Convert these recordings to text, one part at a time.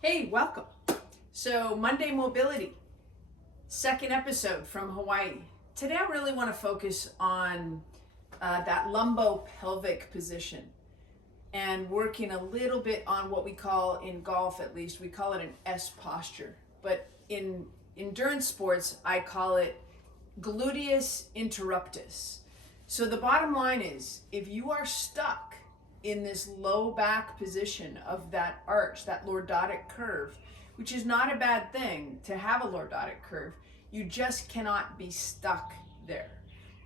Hey, welcome. So, Monday Mobility, second episode from Hawaii. Today, I really want to focus on that lumbo-pelvic position and working a little bit on what we call, in golf at least, we call it an S posture. But in endurance sports, I call it gluteus interruptus. So, the bottom line is, if you are stuck in this low back position of that arch, that lordotic curve, which is not a bad thing to have a lordotic curve, you just cannot be stuck there.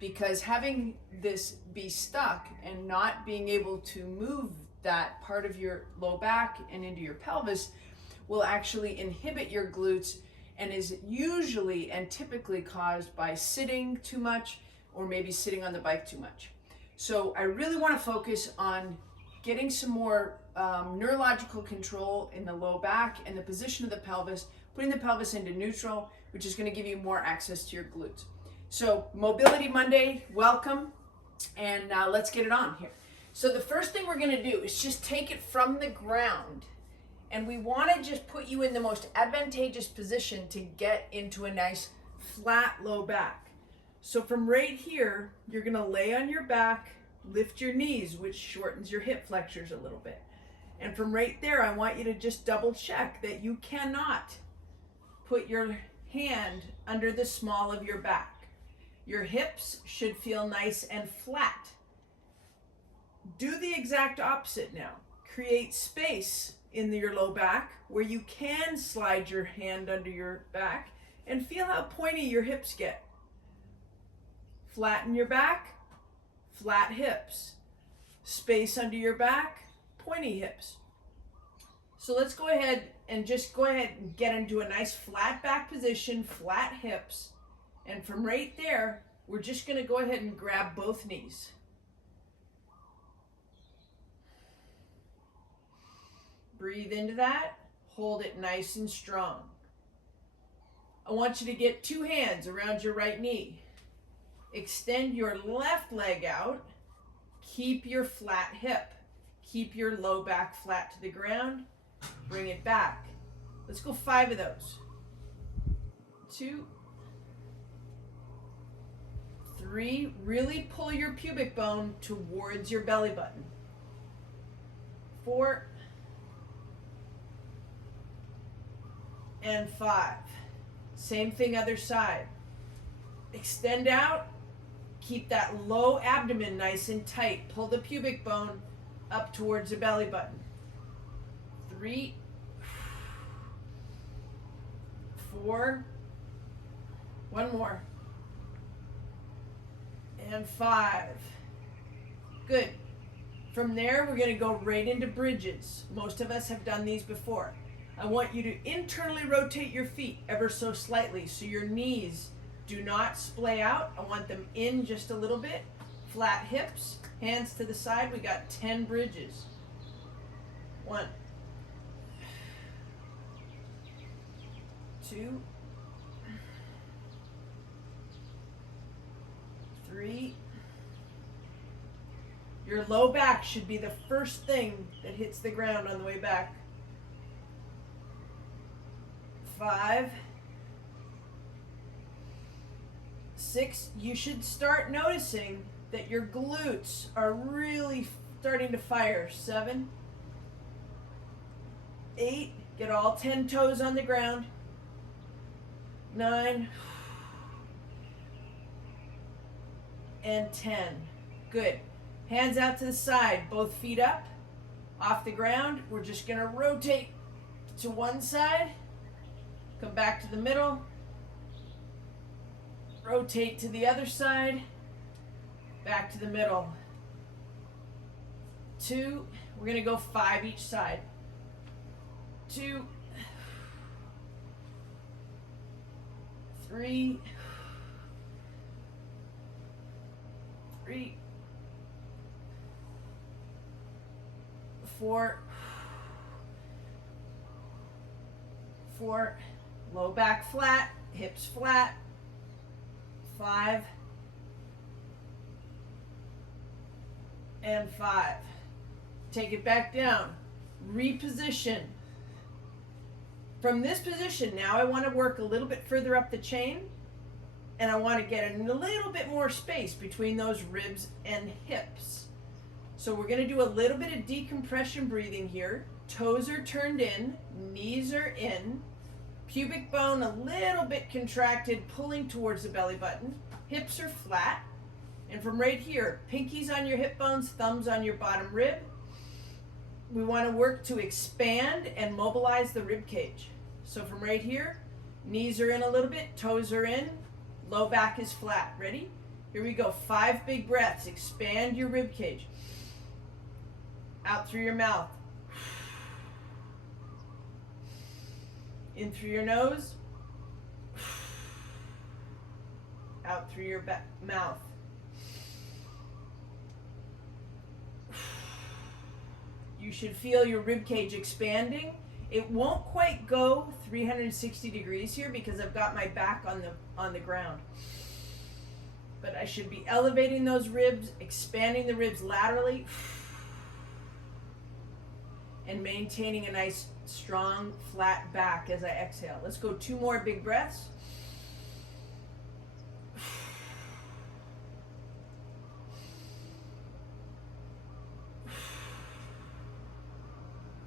Because having this be stuck and not being able to move that part of your low back and into your pelvis will actually inhibit your glutes and is usually and typically caused by sitting too much or maybe sitting on the bike too much. So I really want to focus on getting some more neurological control in the low back and the position of the pelvis, putting the pelvis into neutral, which is going to give you more access to your glutes. So Mobility Monday, welcome, and let's get it on here. So the first thing we're going to do is just take it from the ground, and we want to just put you in the most advantageous position to get into a nice flat low back. So from right here, you're going to lay on your back, lift your knees, which shortens your hip flexors a little bit. And from right there, I want you to just double check that you cannot put your hand under the small of your back. Your hips should feel nice and flat. Do the exact opposite now. Create space in your low back where you can slide your hand under your back and feel how pointy your hips get. Flatten your back, flat hips. Space under your back, pointy hips. So let's go ahead and get into a nice flat back position, flat hips. And from right there, we're just going to go ahead and grab both knees. Breathe into that. Hold it nice and strong. I want you to get two hands around your right knee. Extend your left leg out. Keep your flat hip. Keep your low back flat to the ground. Bring it back. Let's go 5 of those. 2, 3. Really pull your pubic bone towards your belly button. 4 and 5. Same thing other side. Extend out. Keep that low abdomen nice and tight. Pull the pubic bone up towards the belly button. 3, 4, one more, and 5. Good. From there, we're going to go right into bridges. Most of us have done these before. I want you to internally rotate your feet ever so slightly so your knees do not splay out. I want them in just a little bit. Flat hips, hands to the side. We got 10 bridges. 1, 2, 3. Your low back should be the first thing that hits the ground on the way back. 5, 6. You should start noticing that your glutes are really starting to fire. 7, 8. Get all 10 toes on the ground. 9 and 10. Good. Hands out to the side, both feet up, off the ground. We're just going to rotate to one side, come back to the middle, rotate to the other side, back to the middle. 2, we're going to go 5 each side. 2, 3, 4, 4, low back flat, hips flat. 5 and 5. Take it back down. Reposition. From this position, now I want to work a little bit further up the chain, and I want to get a little bit more space between those ribs and hips. So we're going to do a little bit of decompression breathing here. Toes are turned in, knees are in, pubic bone a little bit contracted, pulling towards the belly button. Hips are flat. And from right here, pinkies on your hip bones, thumbs on your bottom rib. We want to work to expand and mobilize the rib cage. So from right here, knees are in a little bit, toes are in, low back is flat. Ready? Here we go. 5 big breaths. Expand your rib cage. Out through your mouth. In through your nose. Out through your mouth. You should feel your rib cage expanding. It won't quite go 360 degrees here because I've got my back on the ground. But I should be elevating those ribs, expanding the ribs laterally, and maintaining a nice, strong, flat back as I exhale. Let's go 2 more big breaths.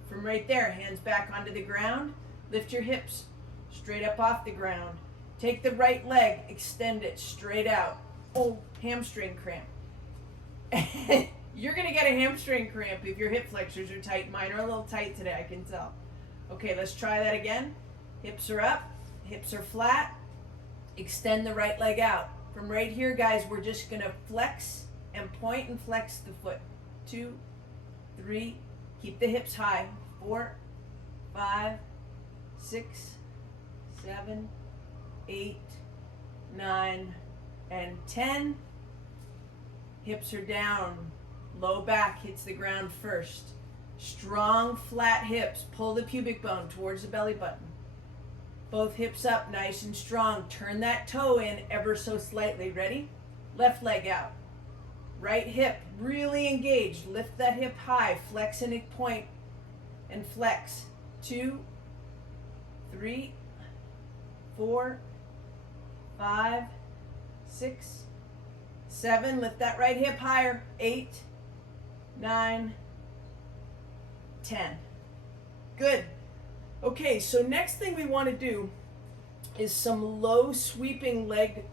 From right there, hands back onto the ground. Lift your hips straight up off the ground. Take the right leg, extend it straight out. Oh, hamstring cramp. You're going to get a hamstring cramp if your hip flexors are tight. Mine are a little tight today, I can tell. Okay, let's try that again. Hips are up, hips are flat. Extend the right leg out. From right here, guys, we're just going to flex and point and flex the foot. 2, 3, keep the hips high. 4, 5, 6, 7, 8, 9, and 10. Hips are down. Low back hits the ground first. Strong, flat hips. Pull the pubic bone towards the belly button. Both hips up, nice and strong. Turn that toe in ever so slightly. Ready? Left leg out. Right hip really engaged. Lift that hip high. Flex and point and flex. 2, 3, 4, 5, 6, 7. Lift that right hip higher. 8, 9, 10. Good. Okay, so next thing we want to do is some low sweeping leg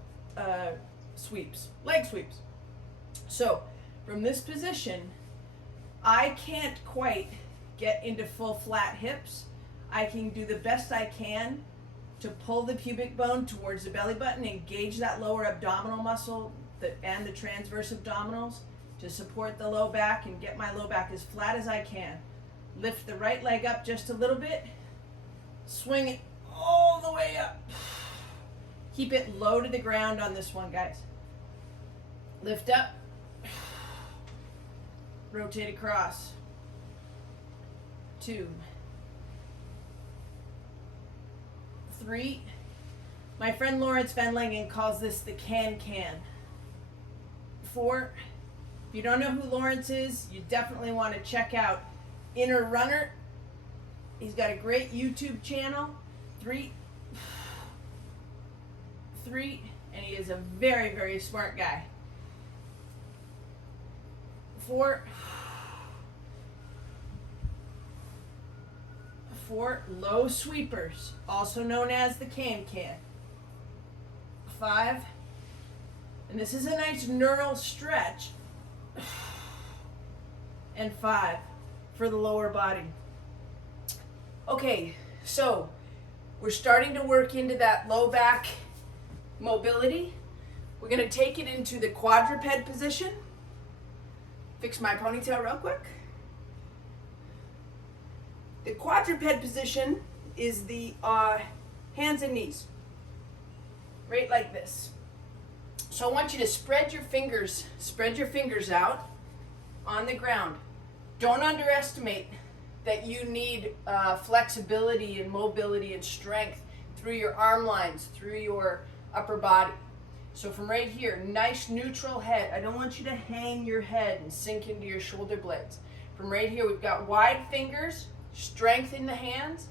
sweeps. Leg sweeps. So from this position, I can't quite get into full flat hips. I can do the best I can to pull the pubic bone towards the belly button, engage that lower abdominal muscle and the transverse abdominals to support the low back and get my low back as flat as I can. Lift the right leg up just a little bit. Swing it all the way up. Keep it low to the ground on this one, guys. Lift up. Rotate across. 2, 3. My friend Lawrence Van Langen calls this the can-can. 4. If you don't know who Lawrence is, you definitely want to check out Inner Runner. He's got a great YouTube channel. 3, and he is a very, very smart guy. 4, low sweepers, also known as the can-can. 5, and this is a nice neural stretch. And 5 for the lower body. Okay, so we're starting to work into that low back mobility. We're going to take it into the quadruped position. Fix my ponytail real quick. The quadruped position is the hands and knees, right like this. So I want you to spread your fingers out on the ground. Don't underestimate that you need flexibility and mobility and strength through your arm lines, through your upper body. So from right here, nice neutral head. I don't want you to hang your head and sink into your shoulder blades. From right here, we've got wide fingers, strength in the hands,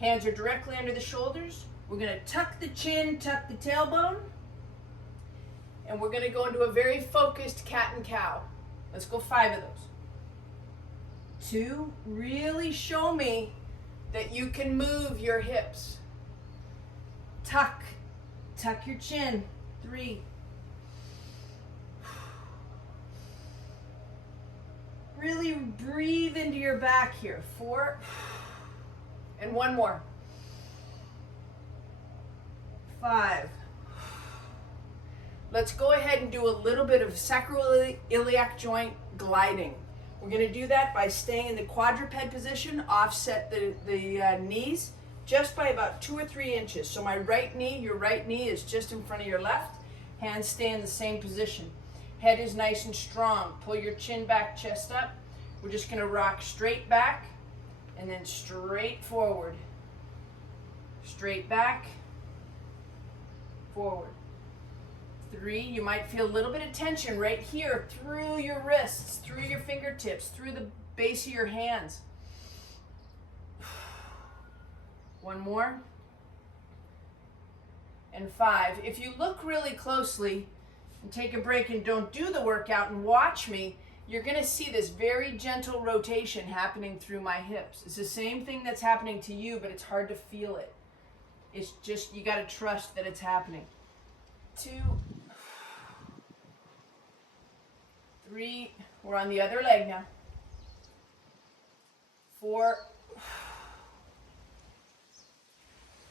Hands are directly under the shoulders. We're going to tuck the chin, tuck the tailbone, and we're going to go into a very focused cat and cow. Let's go 5 of those. 2, really show me that you can move your hips. Tuck your chin. 3. Really breathe into your back here. 4. And 1 more. 5. Let's go ahead and do a little bit of sacroiliac joint gliding. We're going to do that by staying in the quadruped position, offset the knees just by about 2 or 3 inches. So my right knee, your right knee is just in front of your left. Hands stay in the same position. Head is nice and strong. Pull your chin back, chest up. We're just going to rock straight back and then straight forward. Straight back, forward. 3, you might feel a little bit of tension right here through your wrists, through your fingertips, through the base of your hands. 1 more. And 5. If you look really closely and take a break and don't do the workout and watch me, you're going to see this very gentle rotation happening through my hips. It's the same thing that's happening to you, but it's hard to feel it. It's just, you got to trust that it's happening. 2, 3, we're on the other leg now. 4,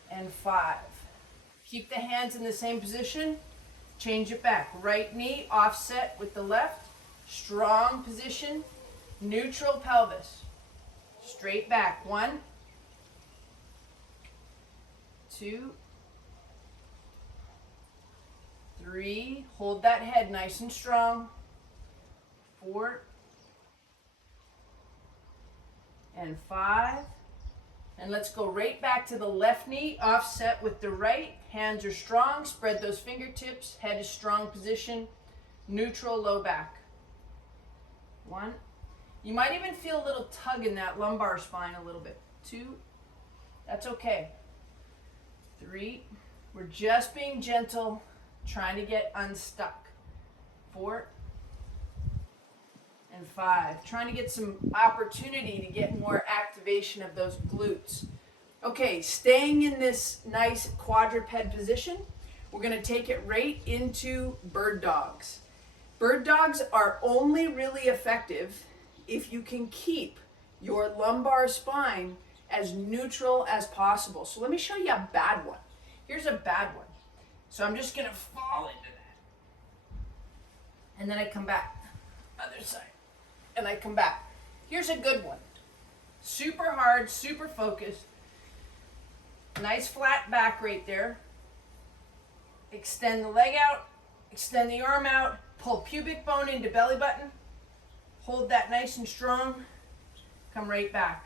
and 5. Keep the hands in the same position. Change it back. Right knee offset with the left. Strong position. Neutral pelvis. Straight back. 1, 2, 3. Hold that head nice and strong. 4 and 5. And let's go right back to the left knee, offset with the right. Hands are strong, spread those fingertips, head is strong position, neutral low back. 1. You might even feel a little tug in that lumbar spine a little bit. 2, that's okay. 3, we're just being gentle, trying to get unstuck. 4 and 5, trying to get some opportunity to get more activation of those glutes. Okay, staying in this nice quadruped position, we're going to take it right into bird dogs. Bird dogs are only really effective if you can keep your lumbar spine as neutral as possible. So let me show you a bad one. Here's a bad one. So I'm just going to fall into that. And then I come back. Other side. And I come back. Here's a good one. Super hard, super focused. Nice flat back right there. Extend the leg out, extend the arm out, pull pubic bone into belly button. Hold that nice and strong. Come right back.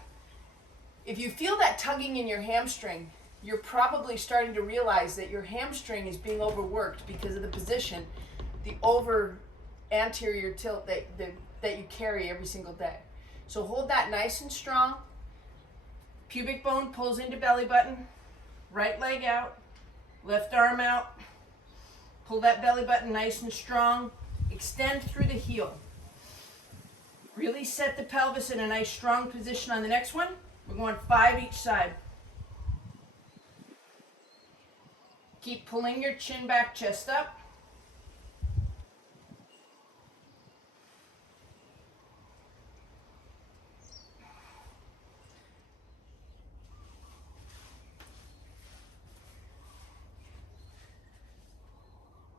If you feel that tugging in your hamstring, you're probably starting to realize that your hamstring is being overworked because of the position, the over anterior tilt that you carry every single day. So hold that nice and strong. Pubic bone pulls into belly button. Right leg out. Left arm out. Pull that belly button nice and strong. Extend through the heel. Really set the pelvis in a nice strong position on the next one. We're going 5 each side. Keep pulling your chin back, chest up.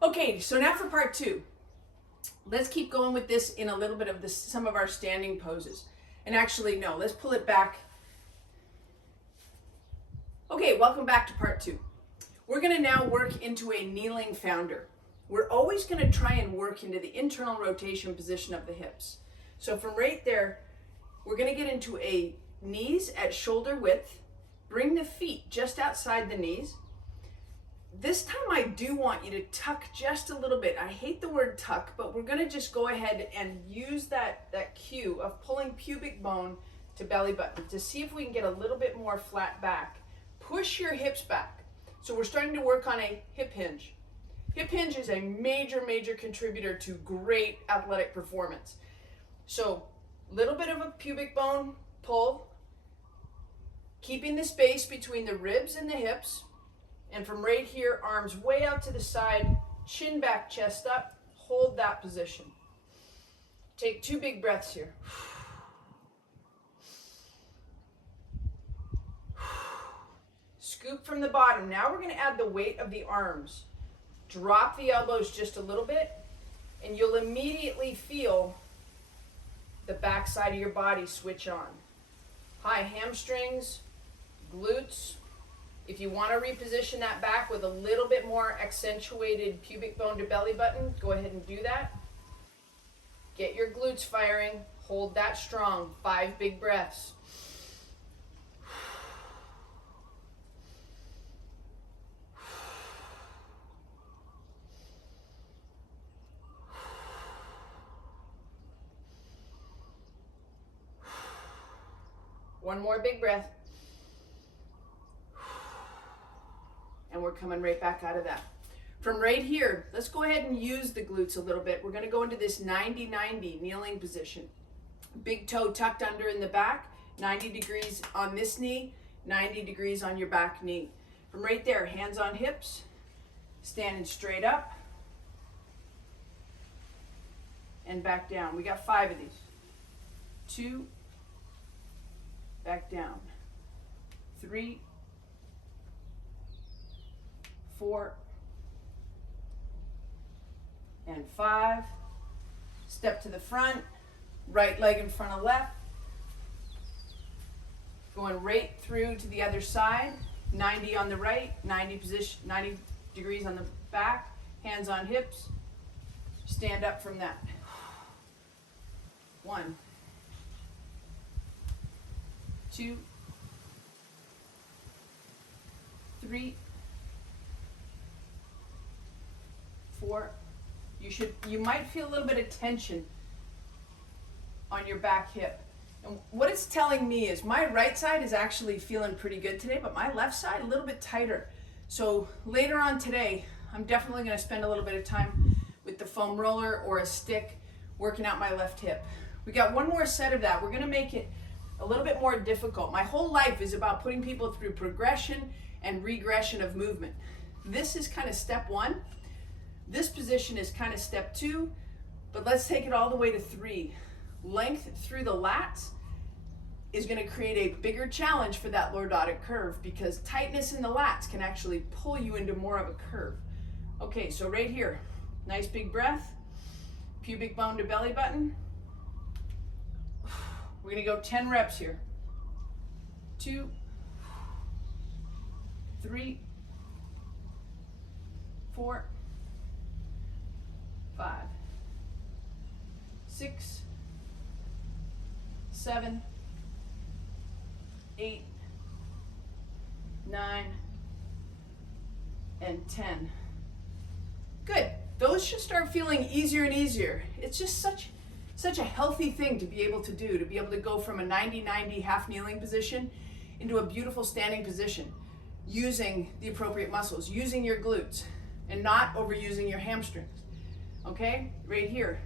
Okay, so now for part 2. Let's keep going with this in a little bit of this, some of our standing poses. And actually, no, let's pull it back. Okay, welcome back to part 2. We're going to now work into a kneeling founder. We're always going to try and work into the internal rotation position of the hips. So from right there, we're going to get into a knees at shoulder width. Bring the feet just outside the knees. This time I do want you to tuck just a little bit. I hate the word tuck, but we're going to just go ahead and use that cue of pulling pubic bone to belly button to see if we can get a little bit more flat back push your hips back. So we're starting to work on a hip hinge. Hip hinge is a major, major contributor to great athletic performance. So little bit of a pubic bone pull, keeping the space between the ribs and the hips, and from right here, arms way out to the side, chin back, chest up, hold that position. Take 2 big breaths here. Scoop from the bottom. Now we're going to add the weight of the arms. Drop the elbows just a little bit, and you'll immediately feel the back side of your body switch on. Hi, hamstrings, glutes. If you want to reposition that back with a little bit more accentuated pubic bone to belly button, go ahead and do that. Get your glutes firing. Hold that strong. 5 big breaths. One more big breath. And we're coming right back out of that. From right here, let's go ahead and use the glutes a little bit. We're going to go into this 90-90 kneeling position. Big toe tucked under in the back, 90 degrees on this knee, 90 degrees on your back knee. From right there, hands on hips, standing straight up, and back down. We got 5 of these. 2, back down. 3, 4, and 5. Step to the front, right leg in front of left. Going right through to the other side, 90 on the right, 90 degrees on the back, hands on hips. Stand up from that. 1, 2, 3, 4. You might feel a little bit of tension on your back hip. And what it's telling me is my right side is actually feeling pretty good today, but my left side a little bit tighter. So later on today, I'm definitely going to spend a little bit of time with the foam roller or a stick working out my left hip. We got one more set of that. We're going to make it a little bit more difficult. My whole life is about putting people through progression and regression of movement. This is kind of step 1. This position is kind of step 2, but let's take it all the way to 3. Length through the lats is going to create a bigger challenge for that lordotic curve because tightness in the lats can actually pull you into more of a curve. Okay, so right here, nice big breath, pubic bone to belly button. We're going to go 10 reps here. 2, 3, 4, 5, 6, 7, 8, 9, and 10. Good. Those should start feeling easier and easier. It's just such a healthy thing to be able to do, to be able to go from a 90-90 half kneeling position into a beautiful standing position using the appropriate muscles, using your glutes, and not overusing your hamstrings. Okay, right here.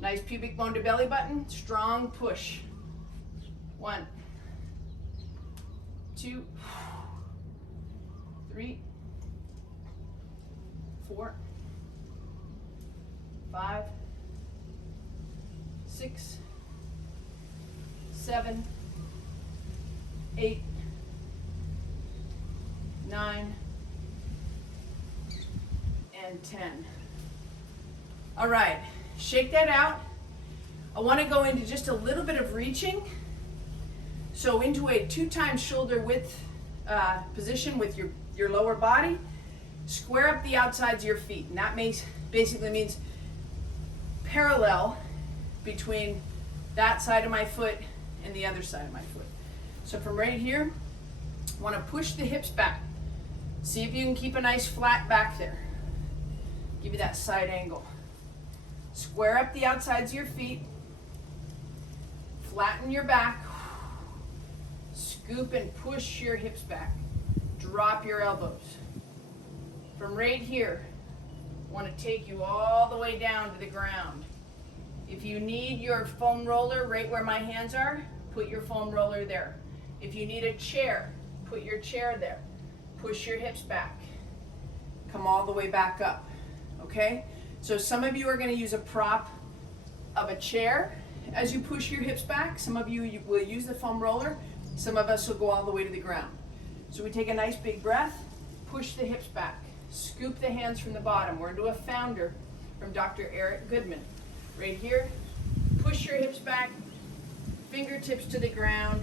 Nice pubic bone to belly button, strong push. 1, 2, 3, 4, 5, 6, 7, 8, 9, and 10. All right, shake that out. I want to go into just a little bit of reaching. So into a 2 times shoulder width position with your lower body. Square up the outsides of your feet, and that basically means parallel between that side of my foot and the other side of my foot. So from right here, I want to push the hips back. See if you can keep a nice flat back there. Give you that side angle. Square up the outsides of your feet. Flatten your back. Scoop Scoop and push your hips back. Drop your elbows. From right here, I want to take you all the way down to the ground. If you need your foam roller right where my hands are, put your foam roller there. If you need a chair, put your chair there. Push your hips back. Come all the way back up. Okay? So some of you are going to use a prop of a chair as you push your hips back. Some of you will use the foam roller. Some of us will go all the way to the ground. So we take a nice big breath, push the hips back, scoop the hands from the bottom. We're into a founder from Dr. Eric Goodman. Right here, push your hips back, fingertips to the ground.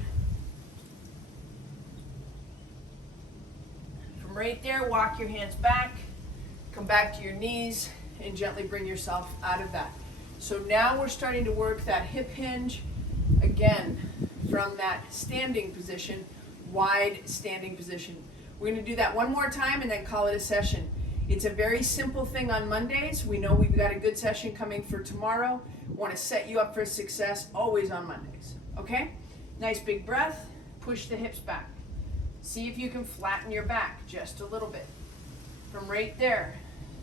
From right there, walk your hands back, come back to your knees, and gently bring yourself out of that. So now we're starting to work that hip hinge again from that standing position, wide standing position. We're going to do that one more time and then call it a session. It's a very simple thing on Mondays. We know we've got a good session coming for tomorrow. Want to set you up for success always on Mondays. Okay? Nice big breath. Push the hips back. See if you can flatten your back just a little bit. From right there,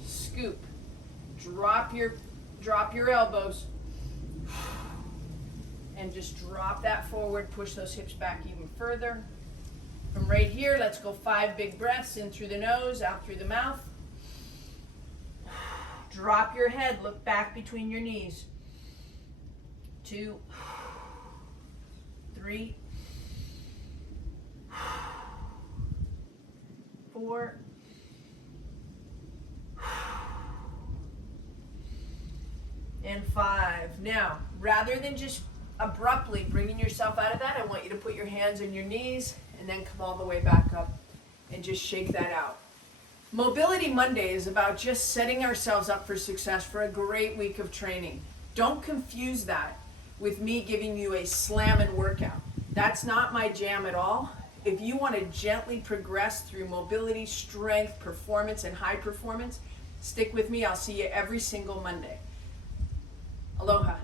scoop. Drop your elbows. And just drop that forward. Push those hips back even further. From right here, let's go 5 big breaths in through the nose, out through the mouth. Drop your head, look back between your knees. 2, 3, 4, and 5. Now, rather than just abruptly bringing yourself out of that, I want you to put your hands on your knees and then come all the way back up and just shake that out. Mobility Monday is about just setting ourselves up for success for a great week of training. Don't confuse that with me giving you a slamming workout. That's not my jam at all. If you want to gently progress through mobility, strength, performance, and high performance, stick with me. I'll see you every single Monday. Aloha.